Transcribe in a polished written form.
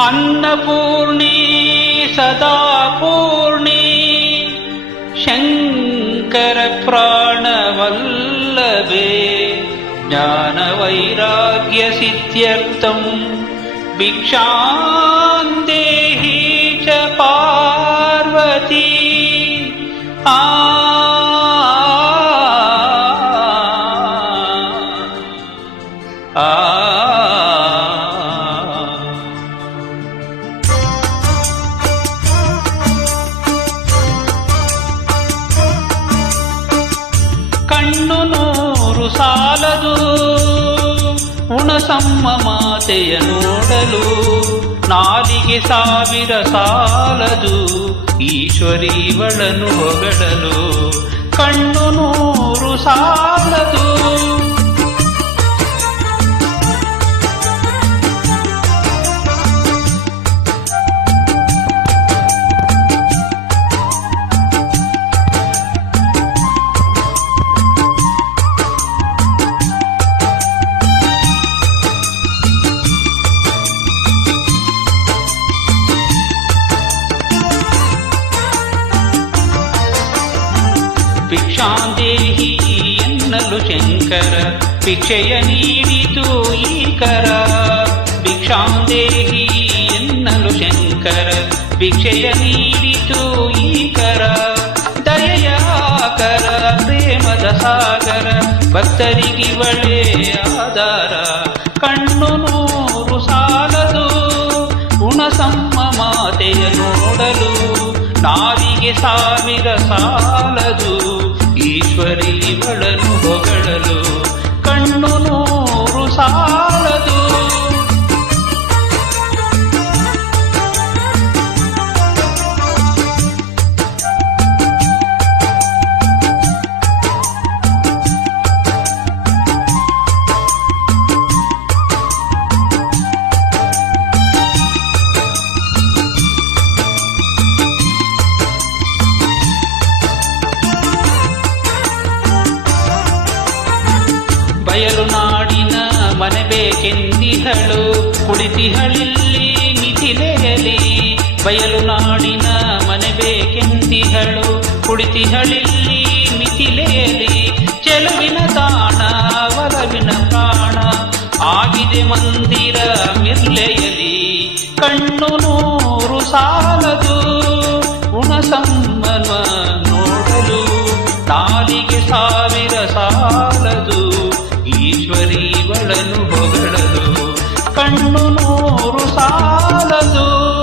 ಅನ್ನಪೂರ್ಣಿ ಸದಾ ಪೂರ್ಣಿ ಶಂಕರ ಪ್ರಾಣವಲ್ಲಭೆ ಜ್ಞಾನ ವೈರಾಗ್ಯ ಸಿದ್ಧ್ಯರ್ಥಂ ಭಿಕ್ಷಾಂ ದೇಹಿ ಚ ಪಾರ್ವತಿ. ಕಣ್ಣು ನೂರು ಸಾಲದು ಉಣಸಮ್ಮ ಮಾತೆಯ ನೋಡಲು, ನಾಲಿಗೆ 1000 ಸಾಲದು ಈಶ್ವರೀವಳನು ಹೊಗಳಲು. ಕಣ್ಣು ನೂರು ಸಾಲದು ಭಿಕ್ಷಾಂದೇಹಿ ಎನ್ನಲು ಶಂಕರ ಭಿಕ್ಷೆಯ ನೀಡಿತು ಈಕರ. ಭಿಕ್ಷಾಂದೇಹಿ ಎನ್ನಲು ಶಂಕರ ಭಿಕ್ಷೆಯ ನೀಡಿತು ಈಕರ. ದಯೆಯ ಆಕರ ಪ್ರೇಮದ ಸಾಗರ ಭಕ್ತರಿಗಿವಳೇ ಆಧಾರ. ಕಣ್ಣು ನೂರು ಸಾಲದು ಉಣಸಮ್ಮ ಮಾತೆಯ ನೋಡಲು, ನಾಲಿಗೆ 1000 ಸಾಲದು ಈಶ್ವರೀವಳನು ಹೊಗಳಲು. ಕಣ್ಣು ನೂರು ಸಾಲದು ಬಯಲು ನಾಡಿನ ಮನೆ ಬೇಕೆಂದಿಹಳು ಕುಳಿತಿಹಳಿಲ್ಲಿ ಮಿಥಿಲೆಯಲಿ. ಬಯಲು ನಾಡಿನ ಮನೆ ಬೇಕೆಂದಿಹಳು ಕುಳಿತಿಹಳಿಲ್ಲಿ ಮಿಥಿಲೆಯಲಿ. ಚೆಲುವಿನ ತಾಣ ಒಲವಿನ ಪ್ರಾಣ ಆಗಿದೆ ಮಂದಿರ ಮಿರ್ಲೆಯಲಿ. ಕಣ್ಣು ನೂರು ಸಾಲದು ಉಣಸಮ್ಮನ ನೋಡಲು, ನಾಲಿಗೆ 1000 ಸಾಲದು ಈಶ್ವರೀವಳನು ಹೊಗಳಲು. ಕಣ್ಣು